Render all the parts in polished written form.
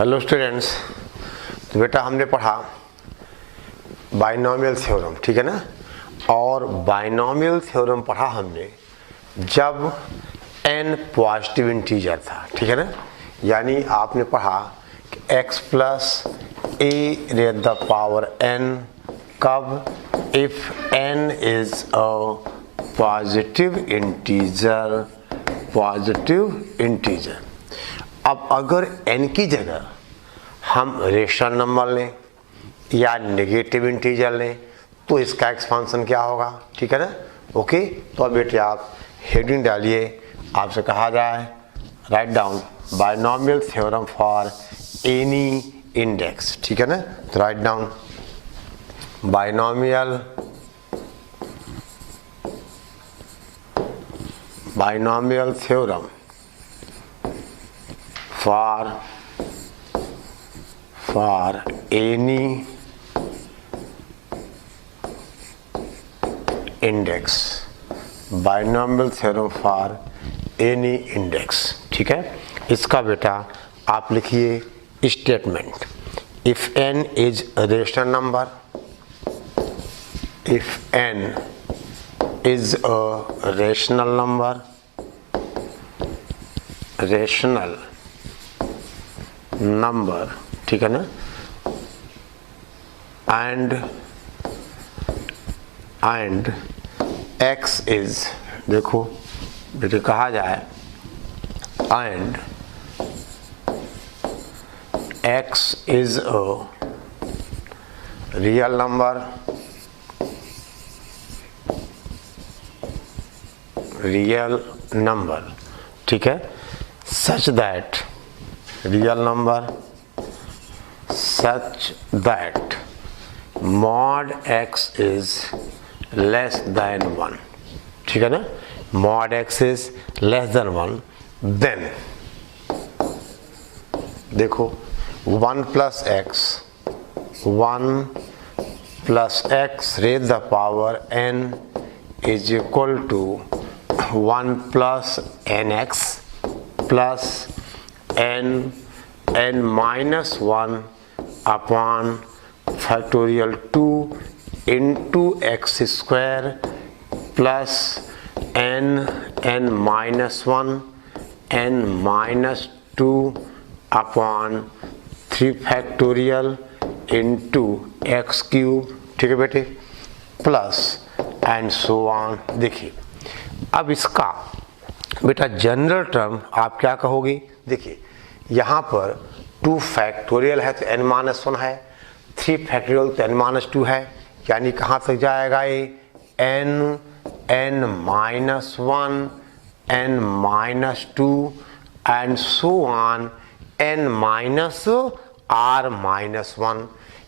Hello students, तो बेटा हमने पढ़ा बाइनोमियल थ्योरम, ठीक है ना। और बाइनोमियल थ्योरम पढ़ा हमने जब n पॉजिटिव इंटीजर था, ठीक है ना। यानी आपने पढ़ा कि x plus a raise the power n कब, if n is a positive integer. अब अगर n की जगह हम रेशनल नंबर लें या नेगेटिव इंटीजर लें तो इसका एक्सपांशन क्या होगा, ठीक है ना। ओके, तो अब बेटे आप हेडिंग डालिए, आपसे कहा जाए write down binomial theorem for any index, ठीक है ना। तो write down binomial theorem for any index, binomial theorem for any index, ठीक है। इसका बेटा आप लिखिए statement, if n is rational number, if n is a rational number, ठीक है ना, एंड x इज, देखो बेटे कहा जाए and x is a real number, ठीक है, such that mod x is less than 1, ठीक है ना। mod x is less than 1, then देखो 1 plus x raised the power n is equal to 1 plus nx plus n minus 1 upon factorial 2 into x square plus n minus 1 n minus 2 upon 3 factorial into x cube, ठीक है बेटे, plus and so on. देखिए अब इसका बेटा general term आप क्या कहोगे, देखिए यहाँ पर 2 फैक्टोरियल है तो n-1 है, 3 फैक्टोरियल तो n-2 है, यानी कहाँ तक जाएगा ये n-1 n-2 and so on n-r-1,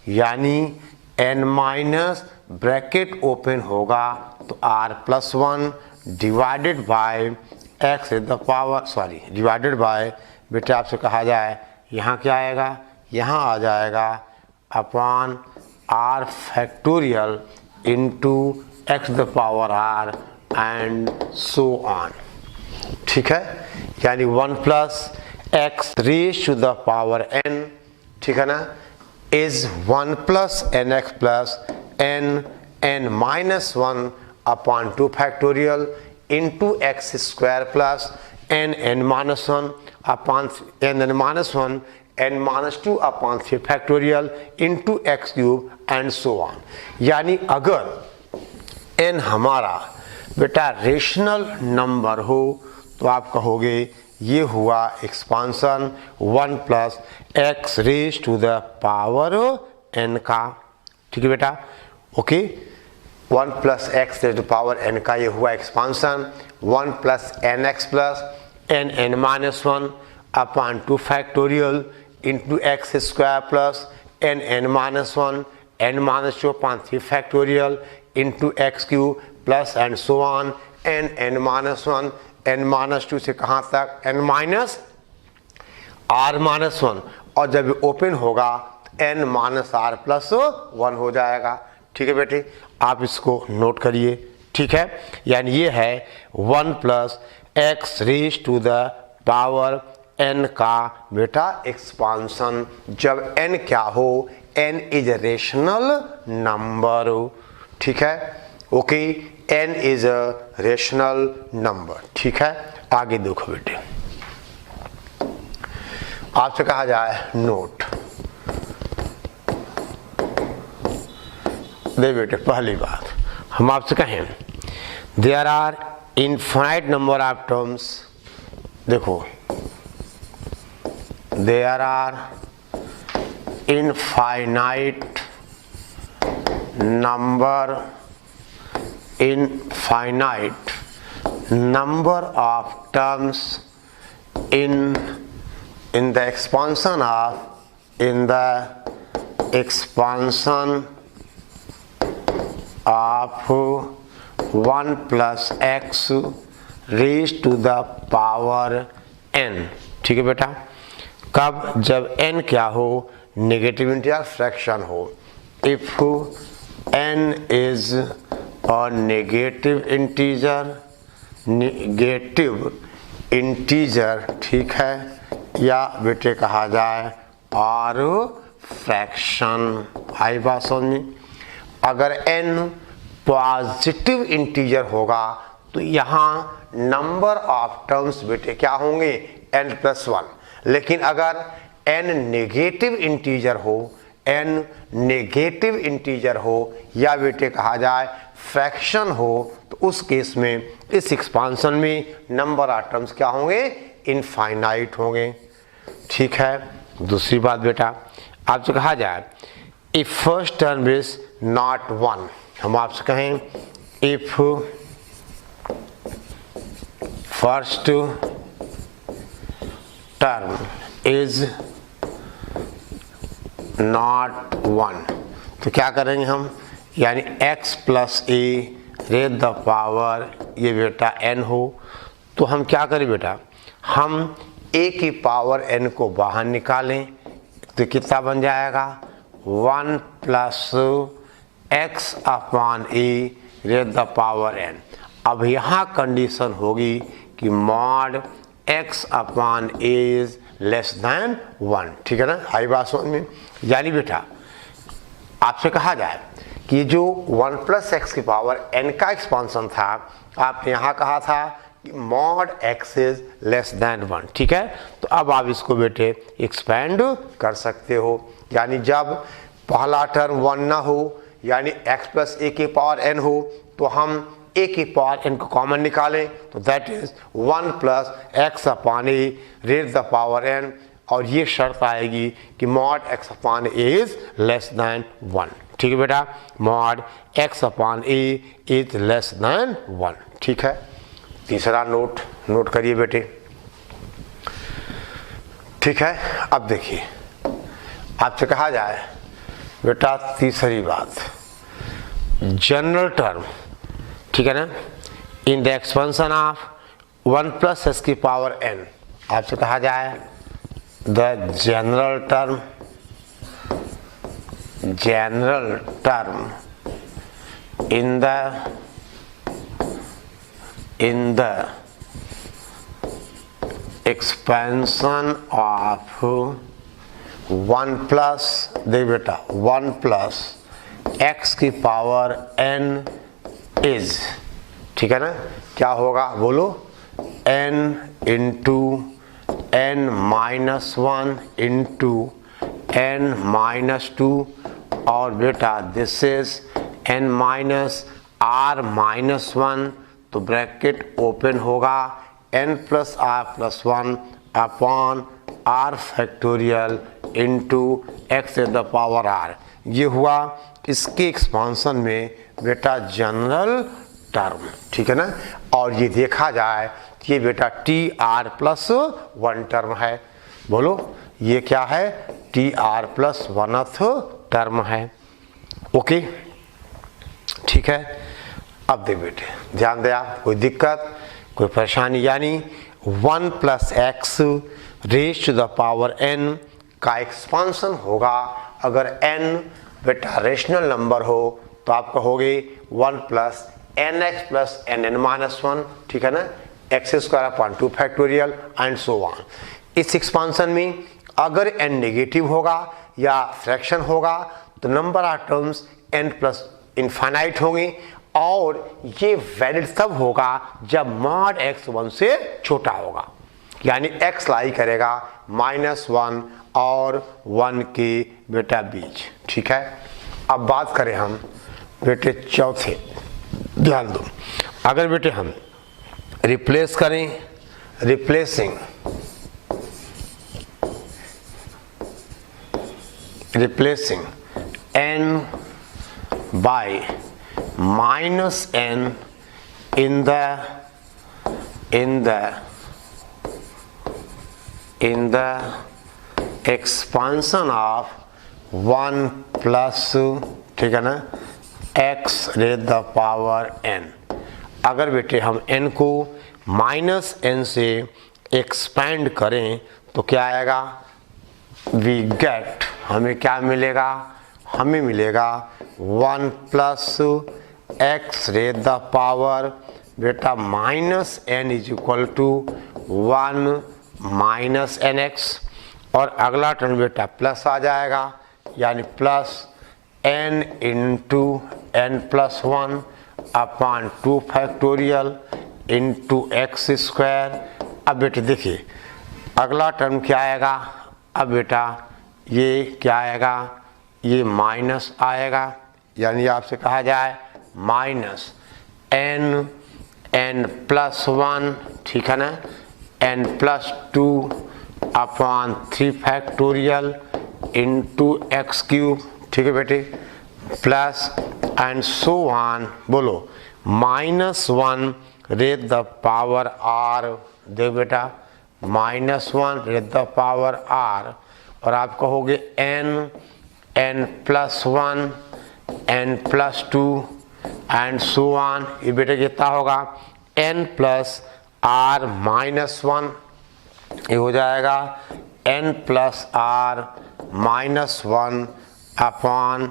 यानी n- ब्रैकेट ओपन होगा तो r+1 divided by x is the power divided by, बेटे आपसे कहा जाए यहाँ क्या आएगा, यहाँ आ जाएगा upon r factorial into x the power r and so on, ठीक है। यानी 1 plus x raise to the power n, ठीक है ना, is 1 plus nx plus n minus 1 upon 2 factorial into x square plus n minus 1 upon n minus 1 n minus 2 upon 3 factorial into x cube and so on. यानी अगर n हमारा बेटा rational number हो तो आप कहोगे ये हुआ expansion 1 plus x raise to the power n का, ठीक है बेटा। Okay, 1 plus x raise to power n का ये हुआ expansion 1 plus n x plus n minus 1 upon 2 factorial into x square plus n minus 1 n minus 2 upon 3 factorial into x cube plus and so on n minus 1 n minus 2 से कहाँ तक n minus r-1, और जब open होगा n minus r plus 1 हो जाएगा, ठीक है बेटे। आप इसको नोट करिए, ठीक है। यानी ये है 1 plus x raise to the power n का बेटा एक्सपांसन, जब n क्या हो, n is a rational number, ठीक है, okay, n is a rational number, ठीक है। आगे देखो बेटे, आपसे कहा जाए नोट, दे बेटे पहली बात हम आपसे कहें there are infinite number of terms, देखो there are infinite number of terms in the expansion of 1 plus x raised to the power n, ठीक है बेटा। कब, जब n क्या हो, नेगेटिव इंटीजर फ्रैक्शन हो। If n is a negative integer, ठीक है, या बेटे कहा जाए और फ्रैक्शन, आई बात समझ में। अगर n पॉजिटिव इंटीजर होगा तो यहाँ नंबर ऑफ टर्म्स बेटे क्या होंगे, n प्लस 1, लेकिन अगर n नेगेटिव इंटीजर हो या बेटे कहा जाए फ्रैक्शन हो, तो उस केस में इस एक्सपांशन में नंबर ऑफ टर्म्स क्या होंगे, इनफाइनाइट होंगे, ठीक है। दूसरी बात बेटा आपसे कहा जाए if first term is not 1, हम आपसे कहें if first term is not 1, तो क्या करेंगे हम, यानी x plus a raise the power ये बेटा n हो, तो हम क्या करें बेटा, हम a की पावर n को बाहर निकालें तो कितना बन जाएगा, 1 plus x upon a raise the power n। अब यहाँ कंडीशन होगी कि mod x upon a is less than 1, ठीक है ना, आई बात समझ में। यानी बेटा आपसे कहा जाए कि ये जो 1 प्लस एक्स की पावर n का एक्सपांसन था, आपने यहाँ कहा था कि mod x is less than 1, ठीक है। तो अब आप इसको बेटे एक्सपेंड कर सकते हो, यानी जब पहला टर्म 1 ना हो, यानी x प्लस ए की पावर n हो, तो हम a की पावर n को कॉमन निकालें तो that is 1 plus x upon a raise the power n, और ये शर्त आएगी कि mod x upon a is less than 1, ठीक है बेटा, mod x upon a is less than 1, ठीक है। तीसरा नोट करिए बेटे, ठीक है। अब देखिए आपसे कहा जाए बेटा तीसरी बात, जनरल टर्म, ठीक है ना, in the expansion of 1 plus S की पावर n, आपसे कहा जाए the general term in the expansion of 1 plus, देख बेटा 1 प्लस x की पावर n इज, ठीक है ना, क्या होगा बोलो, n into n minus 1 into n minus 2, और बेटा this is n minus r minus 1, तो ब्रैकेट ओपन होगा n plus r plus 1 upon r factorial into x eight the power r। ये हुआ इसके एक्सपांसन में बेटा जनरल टर्म, ठीक है ना। और ये देखा जाए कि ये बेटा टी आर प्लस 1 टर्म है, बोलो ये क्या है, T R plus 1th term है, ओके, ठीक है। अब देख बेटे ध्यान दे आप, कोई दिक्कत कोई परेशानी, यानी 1 plus x raise to the power n का एक्सपांसन होगा अगर n बेटा रेशनल नंबर हो, तो आप कहोगे 1 plus n x plus n n minus 1, ठीक है ना, x square upon 2 factorial and so on. इस एक्सपांशन में अगर n नेगेटिव होगा या फ्रैक्शन होगा तो number of terms n plus infinite होंगे, और ये वैलिड तब होगा जब मॉड x 1 से छोटा होगा, यानी x लाई करेगा -1 और 1 के बेटा बीच। ठीक है, अब बात करें हम बेटे चौथे, ध्यान दो, अगर बेटे हम रिप्लेस करें, replacing n by -n in the expansion of 1 plus, ठीक है ना, x raise the power n। अगर बेटे हम n को -n से एक्सपेंड करें तो क्या आएगा, वी गेट, हमें क्या मिलेगा, हमें मिलेगा 1 plus x raise the power बेटा -n is equal to 1 minus nx, और अगला टर्म बेटा प्लस आ जाएगा, यानी plus n into n plus 1 upon 2 factorial into x square. अब बेटे देखिए अगला टर्म क्या आएगा, अब बेटा ये क्या आएगा, ये माइनस आएगा, यानी आपसे कहा जाए माइनस n प्लस 1, ठीक है ना, n plus 2 upon 3 factorial into x cube, ठीक है बेटे, प्लस एंड सो ऑन, बोलो -1 रेज़ द पावर r, देखो बेटा -1 रेज़ द पावर r, और आप कहोगे n plus 1 n plus 2 and so on, ये बेटे कितना होगा n प्लस r माइनस 1, ये हो जाएगा n plus r minus 1 upon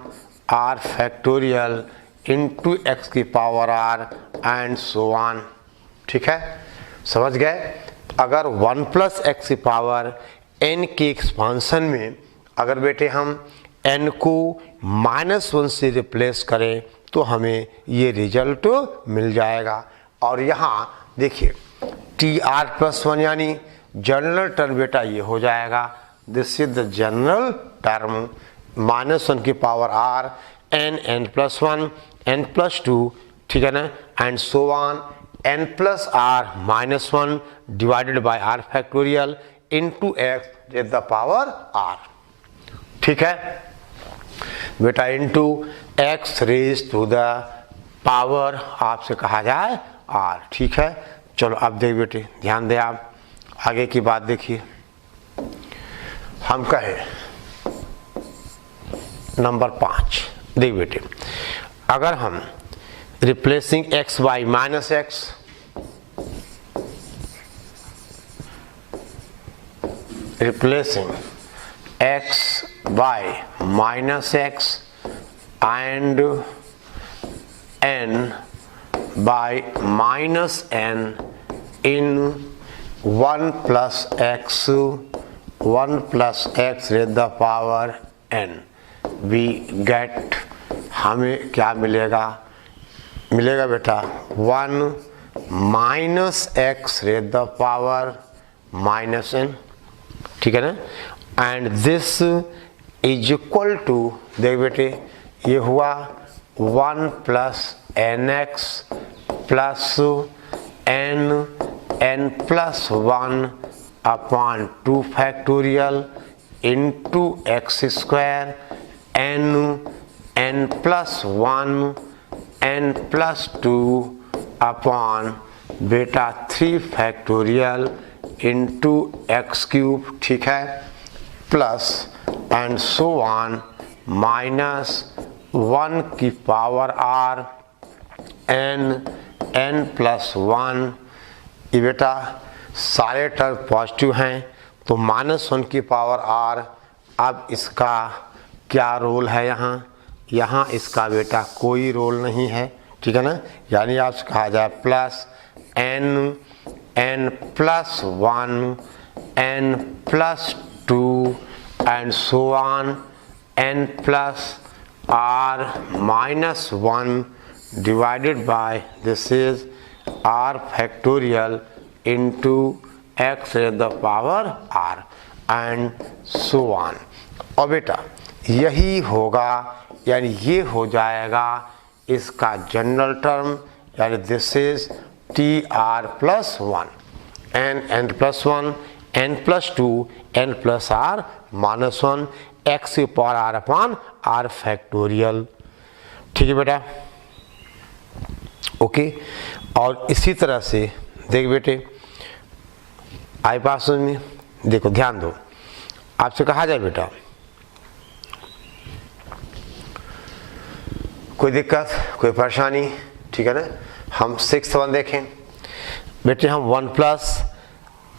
r factorial into x की power r and so on. ठीक है, समझ गए। अगर 1 प्लस एक्स की पावर n के एक्सपांशन में अगर बेटे हम n को -1 से रिप्लेस करें तो हमें ये रिजल्ट मिल जाएगा। और यहाँ देखिए tr प्लस 1 यानी जनरल टर्म बेटा ये हो जाएगा, this is the general term, -1 की power r n plus 1 n plus 2, ठीक है ना, and so on, n plus r minus 1 divided by r factorial into x raise the power r। ठीक है बेटा, into x raise to the power आपसे कहा जाए r। ठीक है, चलो अब देख बेटे, ध्यान दे आप, आगे की बात देखिए। हम कहें नंबर 5, देख बेटे, अगर हम replacing x by minus x, replacing x by minus x and n by minus n in 1 plus x raised the power n, we get, हमें क्या मिलेगा, मिलेगा बेटा 1 minus x raise the power minus n, ठीक है ना, and this is equal to, देख बेटे ये हुआ 1 plus n x plus n plus 1 upon 2 factorial into x square n plus 1 n plus 2 upon बेटा 3 फैक्टोरियल इंटू एक्स क्यूब, ठीक है, plus and so on minus 1 की पावर r n प्लस 1, ये बेटा सारे टर्म पॉजिटिव हैं तो -1 की पावर r। अब इसका क्या रोल है यहाँ इसका बेटा कोई रोल नहीं है, ठीक है ना, यानी आपसे कहा जाए plus n plus 1 n plus 2 and so on n plus r minus 1 divided by this is r factorial into x raised the power r and so on। और बेटा यही होगा, यानी ये हो जाएगा इसका जनरल टर्म, यानी this is T R plus 1 n plus 1 n plus 2 n plus r minus 1 x की power r upon r factorial. ठीक है बेटा, ओके। और इसी तरह से देख बेटे आई पास में देखो, ध्यान दो, आपसे कहा जाए बेटा कोई दिक्कत कोई परेशानी, ठीक है ना। हम 6th वन देखें बेटे, हम 1 प्लस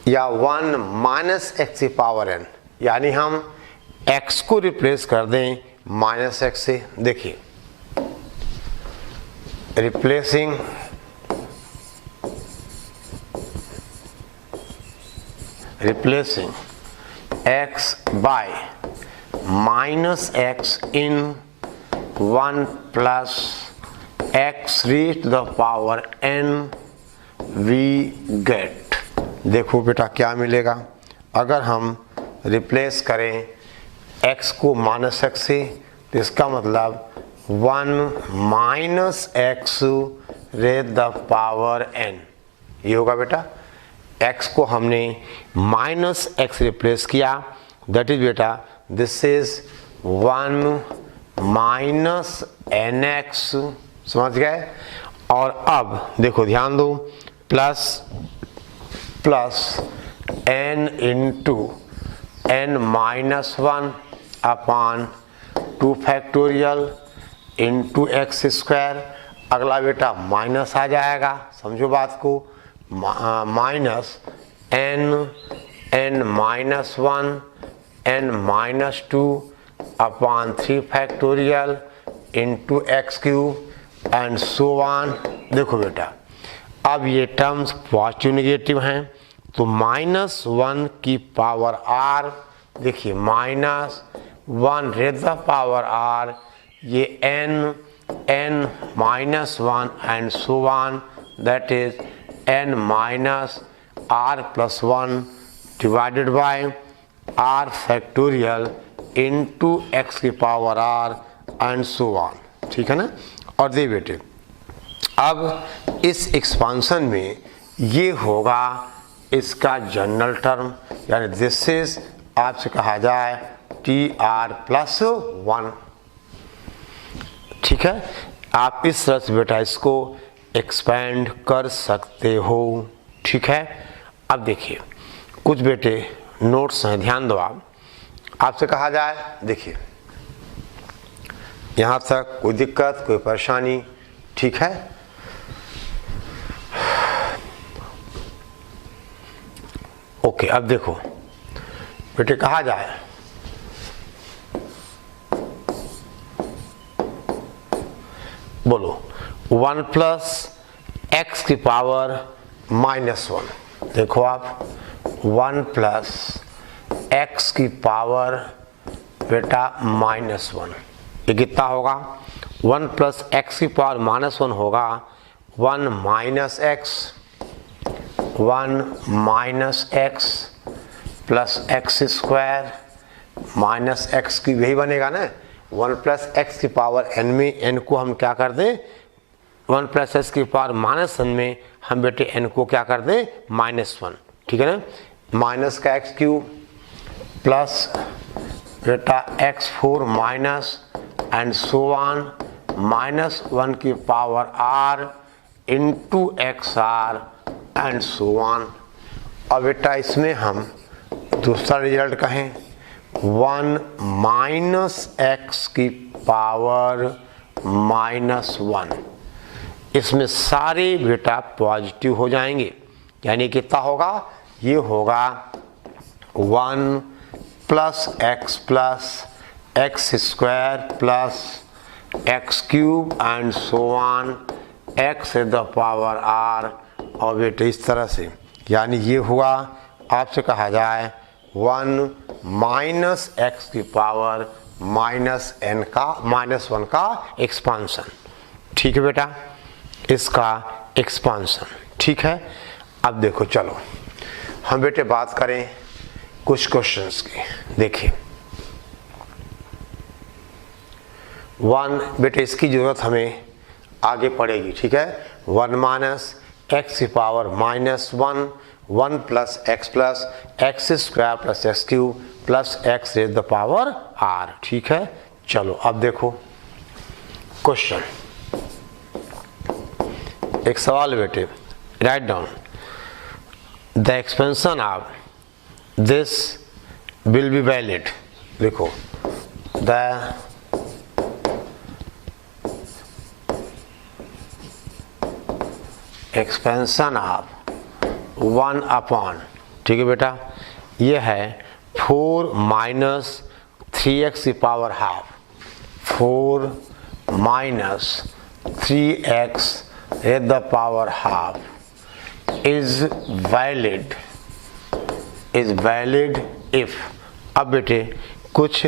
या 1 माइनस एक्स की पावर एन, यानी हम x को रिप्लेस कर दें माइनस एक्स से। देखिए replacing x by minus x in 1 plus x raised to the power n we get। देखो बेटा क्या मिलेगा, अगर हम रिप्लेस करें x को माइनस एक्स से तो इसका मतलब 1 minus x raise the power n, ये होगा बेटा। x को हमने माइनस एक्स रिप्लेस किया, दैट इज बेटा this is 1 minus n x, समझ गए। और अब देखो ध्यान दो, plus plus n into n minus 1 upon 2 factorial into x square. अगला बेटा माइनस आ जाएगा, समझो बात को, minus n minus 1 n minus 2 upon 3 factorial into x cube and so on. देखो बेटा अब ये टर्म्स पॉजिटिव नेगेटिव हैं, तो माइनस 1 की पावर r, देखिए minus 1 raise the power r, ये n minus 1 and so on, that is n minus r plus 1 divided by r factorial into x की power r and so on. ठीक है ना। और दे बेटे अब इस एक्सपांशन में ये होगा इसका जनरल टर्म, यानी दिस इज आपसे कहा जाए टी आर प्लस 1। ठीक है, आप इस तरह से बेटा इसको एक्सपेंड कर सकते हो। ठीक है, अब देखिए कुछ बेटे नोट्स हैं, ध्यान दो आप, आपसे कहा जाए, देखिए यहाँ तक कोई दिक्कत कोई परेशानी, ठीक है। ओके, अब देखो बेटे कहा जाए बोलो 1 प्लस एक्स की पावर माइनस 1। देखो आप 1 प्लस एक्स की पावर बेटा माइनस 1, ये कितना होगा? 1 प्लस एक्स की पावर माइनस 1 होगा 1 minus x, 1 minus x plus x square minus x की, यही बनेगा ना। 1 प्लस एक्स की पावर n में n को हम क्या कर दें, 1 प्लस एक्स की पावर माइनस 1 में हम बेटे n को क्या कर दें माइनस 1। ठीक है ना, माइनस का एक्स क्यूब प्लस बेटा x4 minus and so on minus 1 की power r into x r and so on. और बेटा इसमें हम दूसरा रिजल्ट कहें 1 माइनस एक्स की पावर माइनस 1, इसमें सारे बेटा पॉजिटिव हो जाएंगे, यानी कितना होगा, ये होगा 1 plus x square plus x cube and so on x the power r। और बेटे इस तरह से, यानी ये हुआ आपसे कहा जाए 1 माइनस एक्स की पावर माइनस n का -1 का एक्सपांशन। ठीक है बेटा, इसका एक्सपांशन। ठीक है, अब देखो चलो हम बेटे बात करें कुछ क्वेश्चंस की। देखिए 1 बेटे इसकी जरूरत हमें आगे पड़ेगी। ठीक है, 1 माइनस एक्स की power -1, 1 plus x square plus x cube plus x raise the power r. ठीक है, चलो अब देखो क्वेश्चन, एक सवाल बेटे, right down the expansion of this will be valid. देखो द एक्सपेंशन ऑफ 1 अपॉन, ठीक है बेटा, ये है 4 माइनस 3x की power half, 4 minus 3x at the power half is valid if. अब बेटे कुछ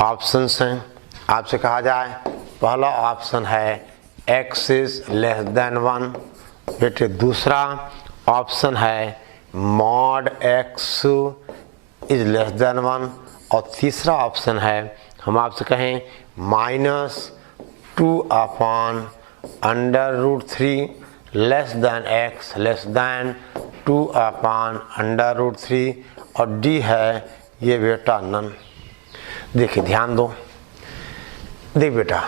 ऑप्शंस हैं, आपसे कहा जाए पहला ऑप्शन है x इज लेस देन 1, बेटे दूसरा ऑप्शन है mod x is less than 1, और तीसरा ऑप्शन है हम आपसे कहें -2 upon √3 less than x less than 2 upon √3, और डी है ये बेटा नन। देखिए ध्यान दो, देख बेटा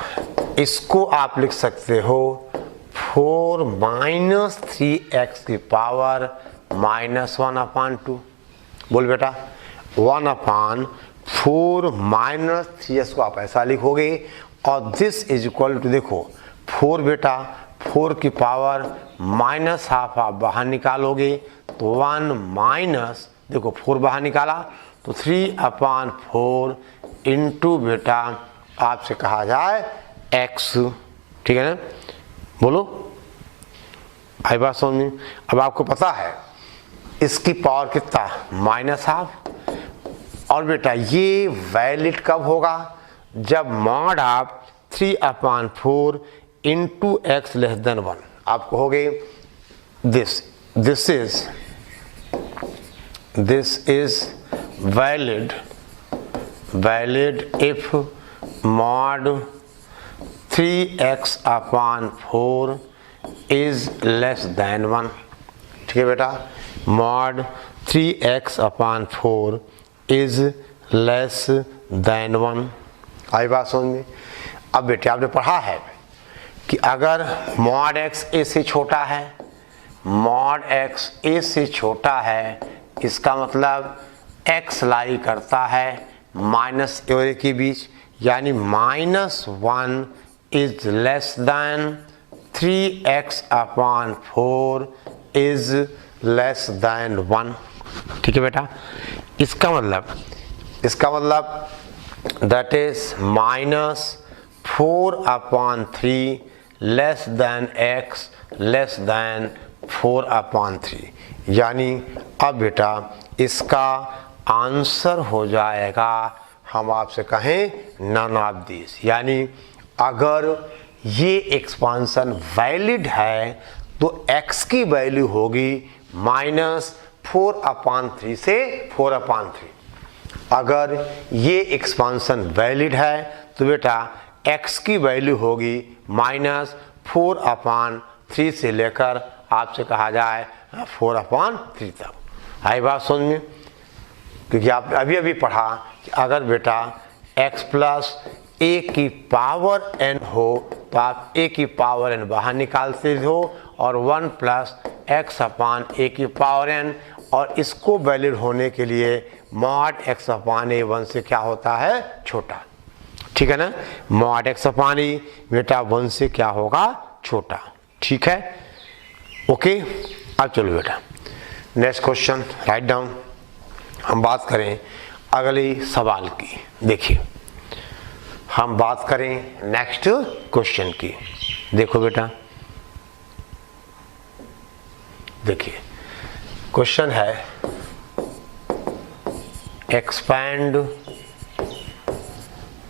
इसको आप लिख सकते हो 4 माइनस 3x की पावर -1 अपॉन 2। बोल बेटा 1 अपॉन 4 माइनस 3x को आप ऐसा लिखोगे, और दिस इज इक्वल टू, देखो 4 बेटा 4 की पावर -12 आप बाहर निकालोगे तो 1 माइनस, देखो 4 बाहर निकाला तो 3 अपॉन 4 इंटू बेटा आपसे कहा जाए x। ठीक है ना, बोलो आई बात समझ में। अब आपको पता है इसकी पावर कितना, -12, और बेटा ये वैलिड कब होगा, जब मॉड आप 3 upon 4 into x less than 1। आप कहोगे this is valid if mod 3x upon 4 is less than 1। ठीक है बेटा, mod 3x upon 4 is less than 1। आई बात समझ में। अब बेटे आपने पढ़ा है कि अगर मॉड x a से छोटा है, मॉड x a से छोटा है, इसका मतलब x लाई करता है माइनस और a के बीच, यानी -1 is less then 3x upon 4 is less than 1। ठीक है बेटा, इसका मतलब that is -4 upon 3 less than x less than 4 upon 3, यानी अब बेटा इसका आंसर हो जाएगा, हम आपसे कहें नन ऑफ दिस। यानी अगर ये एक्सपांशन वैलिड है तो x की वैल्यू होगी -4 अपॉन 3 से 4 अपॉन 3। अगर ये एक्सपांशन वैलिड है तो बेटा x की वैल्यू होगी -4 अपॉन 3 से लेकर आपसे कहा जाए 4 अपॉन 3 तक। आई बात समझ में, क्योंकि आपने अभी पढ़ा कि अगर बेटा x प्लस a की पावर n हो तो आप a की पावर n बाहर निकालते हो, और 1 प्लस x अपॉन a की पावर n, और इसको वैलिड होने के लिए मॉड x अपॉन a 1 से क्या होता है, छोटा। ठीक है ना, मॉड x अपॉन a बेटा 1 से क्या होगा, छोटा। ठीक है, ओके। अब चलो बेटा नेक्स्ट क्वेश्चन राइट डाउन, हम बात करें अगले सवाल की। देखिए हम बात करें नेक्स्ट क्वेश्चन की। देखो बेटा, देखिए क्वेश्चन है एक्सपैंड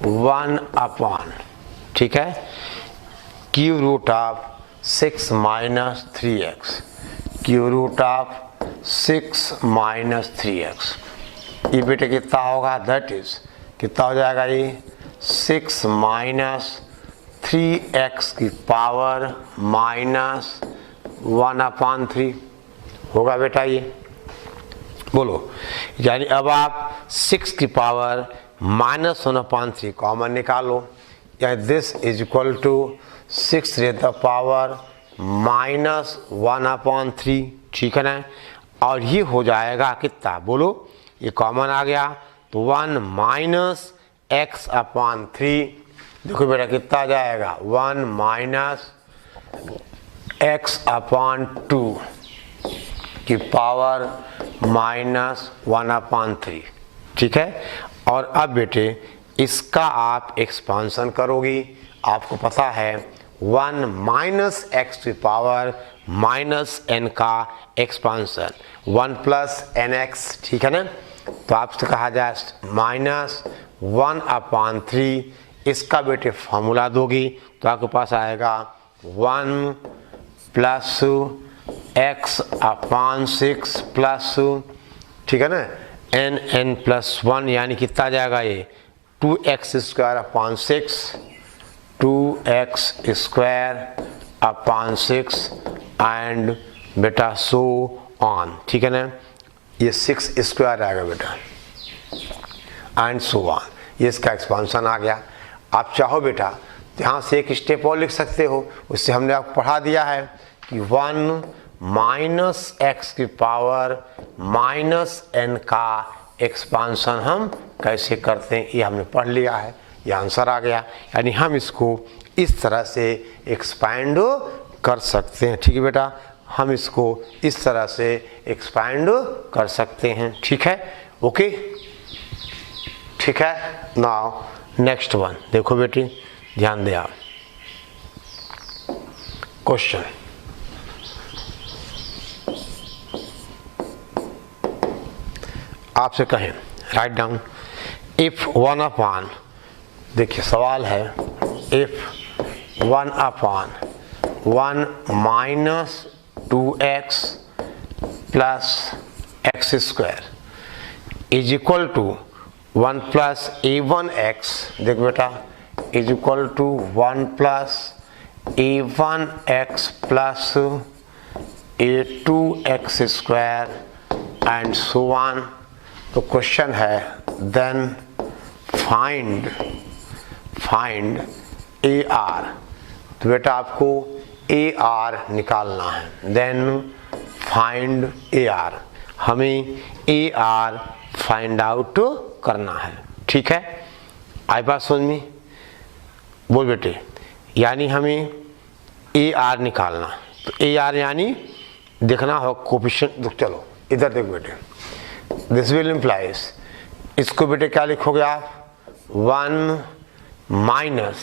1 अपॉन, ठीक है, cube root of 6 minus 3x, cube root of 6 minus 3x, ये बेटे कितना होगा, दैट इज कितना हो जाएगा ये 6 माइनस 3x की पावर माइनस 1 अपॉन 3 होगा बेटा ये, बोलो। यानी अब आप 6 की पावर माइनस 1 अपॉन 3 कॉमन निकालो, यानी this is equal to 6 raise the power minus 1 upon 3, ठीक है ना। और ये हो जाएगा कितना, बोलो, ये कॉमन आ गया तो 1 माइनस x अपॉन 3, देखो बेटा कितना आ जाएगा 1 माइनस x अपॉन 2 की पावर माइनस 1 अपॉन 3, ठीक है। और अब बेटे इसका आप एक्सपांसन करोगी, आपको पता है 1 माइनस एक्स की पावर माइनस n का एक्सपांसन 1 प्लस एन एक्स, ठीक है ना। तो आपसे कहा जाए माइनस 1 अपॉन 3, इसका बेटे फॉर्मूला दोगी तो आपके पास आएगा 1 प्लस x अपॉन 6 प्लस, ठीक है ना, n प्लस 1, यानी कितना आ जाएगा ये 2x square upon 6, 2x square upon 6 and बेटा सो ऑन, ठीक है ना, ये 6 स्क्वायर आएगा बेटा एंड सो ऑन, ये इसका एक्सपांसन आ गया। आप चाहो बेटा तो यहाँ से एक स्टेप और लिख सकते हो, उससे हमने आपको पढ़ा दिया है कि 1 माइनस एक्स की पावर माइनस n का एक्सपांसन हम कैसे करते हैं, ये हमने पढ़ लिया है, ये आंसर आ गया। यानी हम इसको इस तरह से एक्सपैंड कर सकते हैं, ठीक है बेटा, हम इसको इस तरह से एक्सपैंड कर सकते हैं, ठीक है, ओके, ठीक है। नाउ नेक्स्ट वन देखो बेटी, ध्यान दे आप, क्वेश्चन आपसे कहें राइट डाउन इफ 1 अपॉन, देखिए सवाल है, if 1 upon 1 minus 2x plus x square is equal to 1 plus a1x, देख बेटा, is equal to 1 plus a1x plus a2x square and so on. तो क्वेश्चन है देन फाइंड AR, तो बेटा आपको AR निकालना है, देन फाइंड AR, हमें AR फाइंड आउट करना है, ठीक है। आई बात समझ में, बोल बेटे, यानी हमें AR निकालना, तो AR यानी देखना हो कोफिशिएंट, चलो इधर देखो बेटे, दिस विल इम्प्लाइज, इसको बेटे क्या लिखोगे आप 1 माइनस,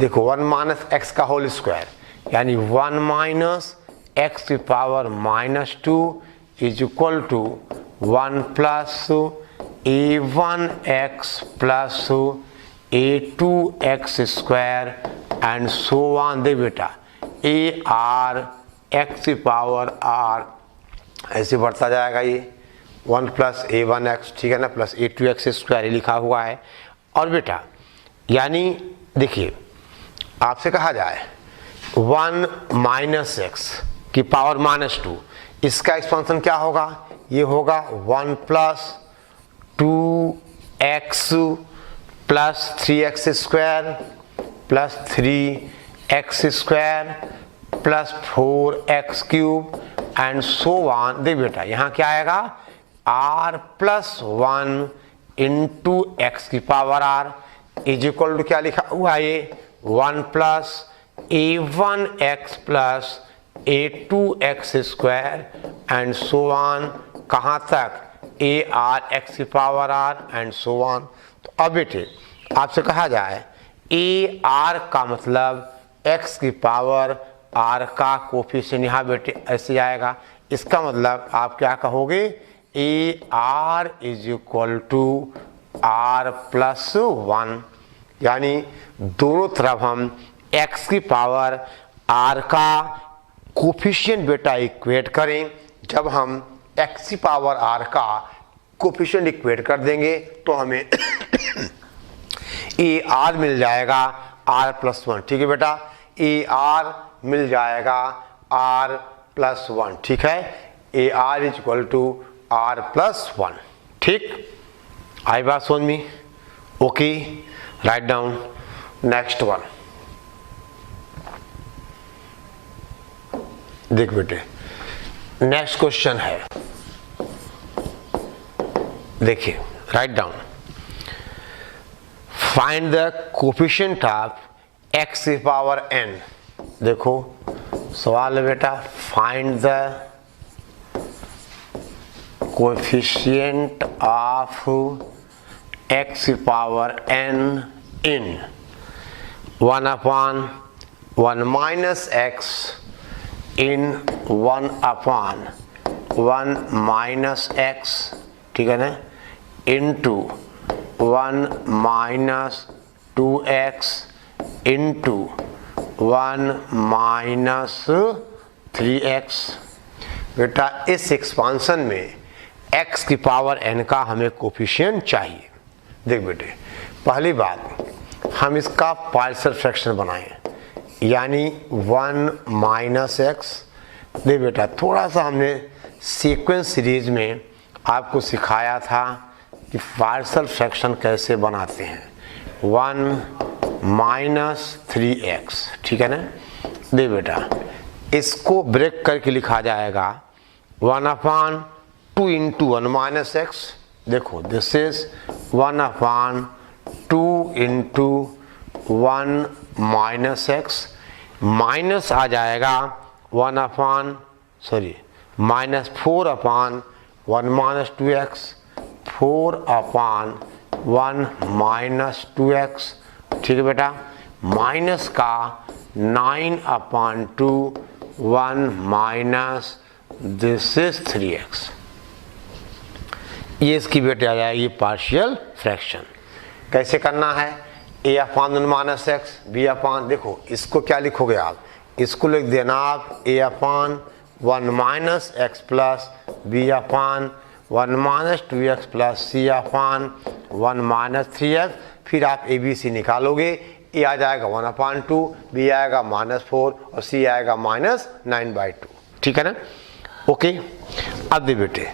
देखो 1 माइनस एक्स का होल स्क्वायर, यानी 1 माइनस एक्स की power minus 2 is equal to 1 plus a1x plus a2x square and so on, दे बेटा AR x की पावर r, ऐसे बढ़ता जाएगा ये 1 प्लस a1x, ठीक है ना, प्लस a2x स्क्वायर लिखा हुआ है। और बेटा यानी देखिए आपसे कहा जाए 1 माइनस एक्स की पावर माइनस 2, इसका एक्सपांसन क्या होगा, ये होगा 1 plus 2x plus 3x square plus 3x square plus 4x cube and so on, देख बेटा यहाँ क्या आएगा r प्लस 1 इंटू एक्स की power r is equal to क्या लिखा हुआ है ये 1 plus a1x plus a2x square and so on, कहाँ तक AR x की power r and so on. तो अब बेटे आपसे कहा जाए AR का मतलब x की पावर r का कोफिशिएंट, यहाँ बेटे ऐसे आएगा, इसका मतलब आप क्या कहोगे a r is equal to r plus 1, यानी दोनों तरफ हम x की पावर r का कोफिशिएंट बेटा इक्वेट करें। जब हम x की पावर r का कोफिशिएंट इक्वेट कर देंगे तो हमें ए आर मिल जाएगा r प्लस 1। ठीक है बेटा, ए आर मिल जाएगा r प्लस 1। ठीक है, a r is equal to r plus 1। ठीक, आई बात समझ में? Okay, right down next one. देख बेटे, नेक्स्ट क्वेश्चन है, देखिए, right down. Find the coefficient of x की पावर n। देखो सवाल है बेटा, find the coefficient of x की power n in 1/1 minus x in 1/1 minus x, ठीक है ना, into 1 minus 2x into 1 minus 3x। बेटा इस एक्सपांशन में x की पावर n का हमें कोफिशिएंट चाहिए। देख बेटे, पहली बात हम इसका पार्शियल फ्रैक्शन बनाएं, यानी 1 माइनस एक्स। देख बेटा, थोड़ा सा हमने सीक्वेंस सीरीज में आपको सिखाया था कि पार्शियल फ्रैक्शन कैसे बनाते हैं। 1 माइनस 3x, ठीक है ना। देख बेटा, इसको ब्रेक करके लिखा जाएगा 1/2 इंटू 1 माइनस एक्स। देखो, this is 1/2 into 1 minus x, minus आ जाएगा minus 4/1 minus 2x, 4/1 minus 2x। ठीक है बेटा, माइनस का 9/2 1 माइनस दिस इज 3x। ये इसकी बेटे आ जाएगी पार्शियल फ्रैक्शन। कैसे करना है? a/1 माइनस एक्स, b/, देखो इसको क्या लिखोगे आप, इसको लिख देना आप a/1 minus x plus b/1 minus 2x plus c/1 minus 3x। फिर आप ABC निकालोगे, a आ जाएगा 1/2, b आएगा -4 और c आएगा -9/2। ठीक है ना, ओके। अब दे बेटे,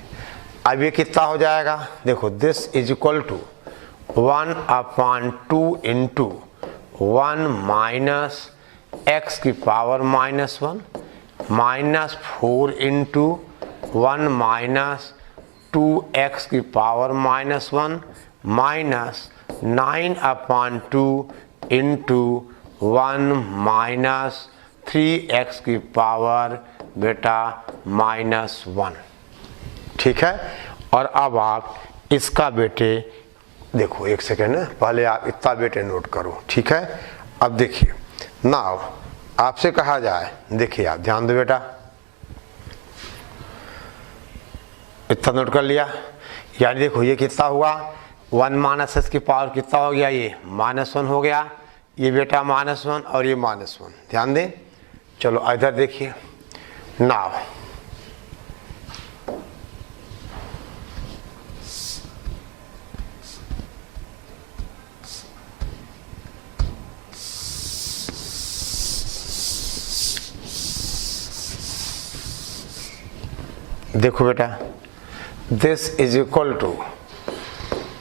अब ये कितना हो जाएगा? देखो, this is equal to 1/2 into 1 minus x की power -1 minus 4 into 1 minus 2x की power -1 minus 9/2 into 1 minus 3x की पावर बेटा -1। ठीक है, और अब आप इसका बेटे देखो, एक सेकेंड है, पहले आप इतना बेटे नोट करो। ठीक है, अब देखिए, नाउ आपसे कहा जाए, देखिए आप ध्यान दो बेटा, इतना नोट कर लिया, यानी देखो ये कितना हुआ, 1 माइनस एक्स की पावर कितना हो गया, ये -1 हो गया, ये बेटा -1 और ये -1। ध्यान दें, चलो इधर देखिए, नाउ देखो बेटा, दिस इज इक्वल टू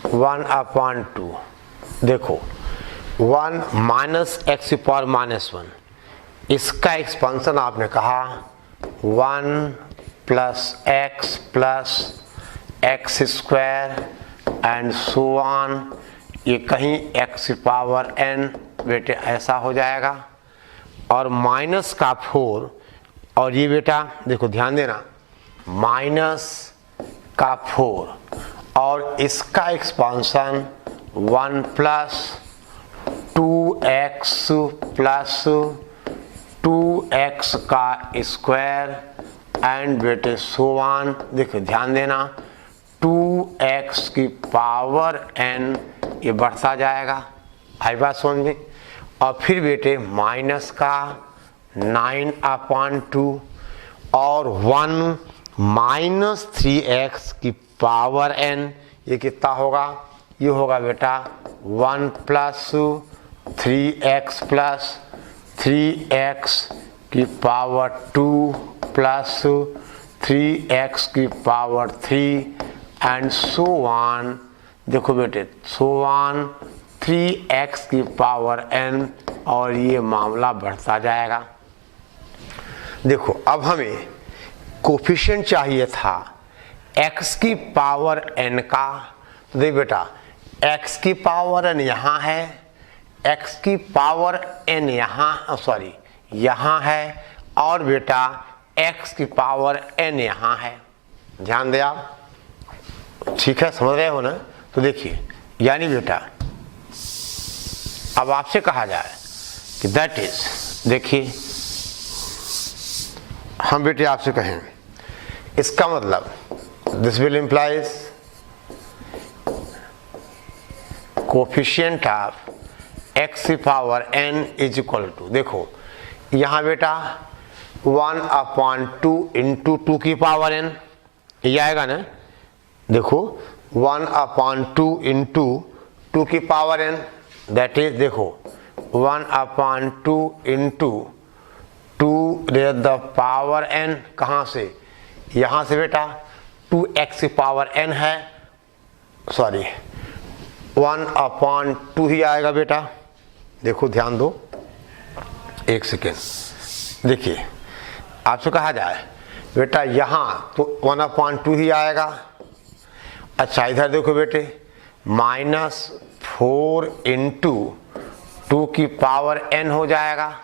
1/2। देखो 1 माइनस एक्स की पावर -1, इसका एक्सपांशन आपने कहा 1 plus x square and so on. ये कहीं x की पावर n बेटे ऐसा हो जाएगा, और माइनस का 4, और ये बेटा देखो ध्यान देना, माइनस का 4 और इसका expansion 1 plus 2x plus 2x का स्क्वायर एंड बेटे सो ऑन। देखो ध्यान देना, 2x की पावर n, ये बढ़ता जाएगा, आई बात समझ में। और फिर बेटे माइनस का 9/2 और 1 माइनस 3x की पावर n, ये कितना होगा, ये होगा बेटा 1 प्लस 3x प्लस 3x की पावर 2 प्लस 3x की पावर 3 एंड सो ऑन। देखो बेटे सो ऑन 3x की पावर n, और ये मामला बढ़ता जाएगा। देखो अब हमें कोफिशिएंट चाहिए था x की पावर n का, तो देख बेटा x की पावर n यहाँ है, x की पावर n यहाँ सॉरी यहाँ है, और बेटा x की पावर n यहाँ है। ध्यान दे आप, ठीक है, समझ रहे हो ना। तो देखिए यानी बेटा अब आपसे कहा जाए कि दैट इज, देखिए हम बेटे आपसे कहें इसका मतलब this will implies coefficient of x की power n is equal to, देखो यहाँ बेटा 1/2 इंटू 2 की पावर n, ये आएगा ना। देखो 1/2 इंटू 2 की पावर n, दैट इज देखो 1/2 into 2 raise the power n, कहाँ से, यहाँ से बेटा 2x की पावर n है, सॉरी 1/2 ही आएगा बेटा। देखो ध्यान दो एक सेकेंड, देखिए आपसे कहा जाए बेटा यहाँ तो 1/2 ही आएगा। अच्छा इधर देखो बेटे -4 इंटू 2 की पावर n हो जाएगा,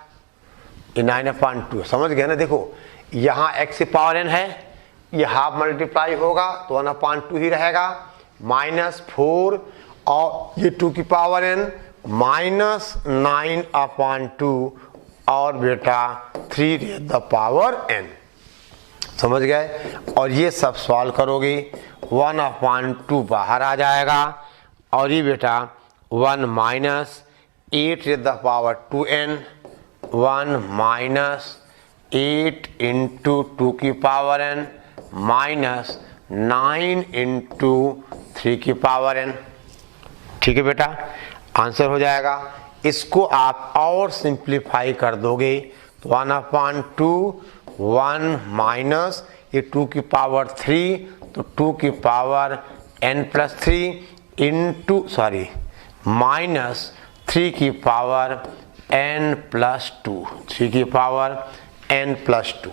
ये 9/2, समझ गए ना। देखो यहाँ x की पावर n है, ये हाफ मल्टीप्लाई होगा तो 1/2 ही रहेगा, -4 और ये 2 की पावर n -9/2 और बेटा 3 रेज़ द पावर n, समझ गए। और ये सब सॉल्व करोगे 1/2 बाहर आ जाएगा, और ये बेटा 1 minus 8 raise the power 2n, 1 minus 8 into 2 की पावर n माइनस 9 इंटू 3 की पावर n, ठीक है बेटा, आंसर हो जाएगा। इसको आप और सिंप्लीफाई कर दोगे तो 1/2 1 माइनस ये 2 की पावर 3, तो 2 की power n plus 3 into sorry minus 3 की पावर n प्लस 2, 3 की पावर n प्लस 2,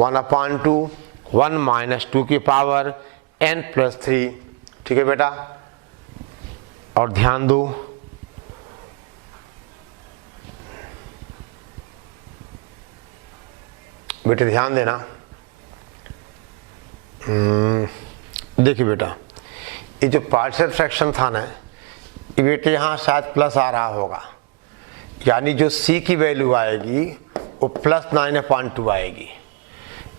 1/2 1 माइनस 2 की पावर n प्लस 3, ठीक है बेटा। और ध्यान दो बेटे, ध्यान देना, देखिए बेटा ये जो पार्शियल फ्रैक्शन था ना, ये बेटे यहाँ शायद प्लस आ रहा होगा, यानी जो c की वैल्यू आएगी वो +9/2 आएगी,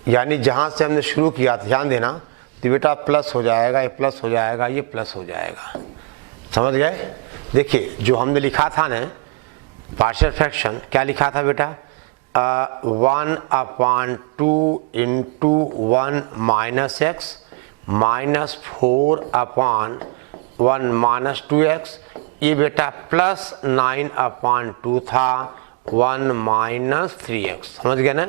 यानी जहाँ से हमने शुरू किया था, ध्यान देना, तो बेटा प्लस हो जाएगा, ये प्लस हो जाएगा, ये प्लस हो जाएगा, समझ गए। देखिए जो हमने लिखा था ना पार्शियल फ्रैक्शन, क्या लिखा था बेटा, 1/2 into 1 minus x minus 4/1 minus 2x, ये बेटा +9/2 था 1 माइनस 3x, समझ गए ना।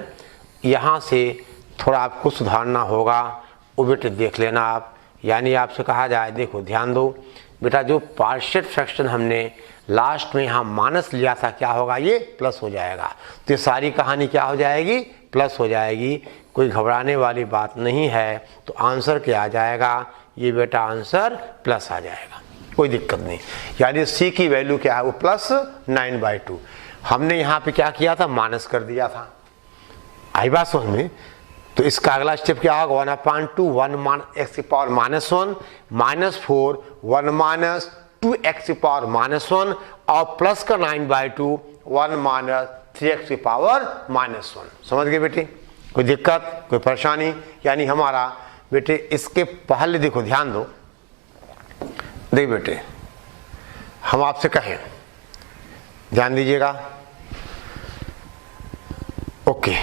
यहाँ से थोड़ा आपको सुधारना होगा, वो बेटे देख लेना आप। यानी आपसे कहा जाए, देखो ध्यान दो बेटा, जो पार्शियल फ्रैक्शन हमने लास्ट में यहाँ माइनस लिया था, क्या होगा, ये प्लस हो जाएगा। तो ये सारी कहानी क्या हो जाएगी, प्लस हो जाएगी, कोई घबराने वाली बात नहीं है। तो आंसर क्या आ जाएगा, ये बेटा आंसर प्लस आ जाएगा, कोई दिक्कत नहीं। यानी c की वैल्यू क्या है, वो +9/2, हमने यहाँ पे क्या किया था, माइनस कर दिया था, आई बात समझ में। तो इसका अगला स्टेप क्या होगा, 1/2 1 x की पावर -1 -4 1 माइनस 2x की पावर -1 और प्लस का 9/2 1 माइनस 3x की पावर -1, समझ गए बेटे, कोई दिक्कत कोई परेशानी। यानी हमारा बेटे इसके पहले देखो, ध्यान दो, देख बेटे हम आपसे कहें, ध्यान दीजिएगा, ओके,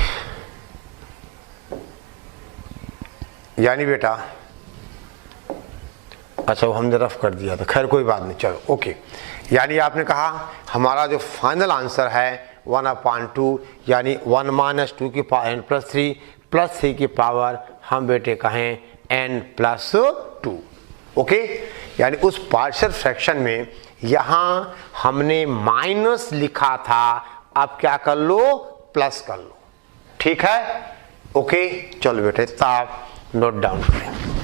यानी बेटा, अच्छा वो हमने रफ कर दिया था, खैर कोई बात नहीं, चलो ओके। यानी आपने कहा हमारा जो फाइनल आंसर है 1/2, यानी 1 - 2 की पावर n+3 प्लस 3 की पावर हम बेटे कहें n+2, ओके। यानी उस पार्शियल फ्रैक्शन में यहाँ हमने माइनस लिखा था, अब क्या कर लो, प्लस कर लो, ठीक है, ओके। चलो बेटे साहब नोट डाउन करें।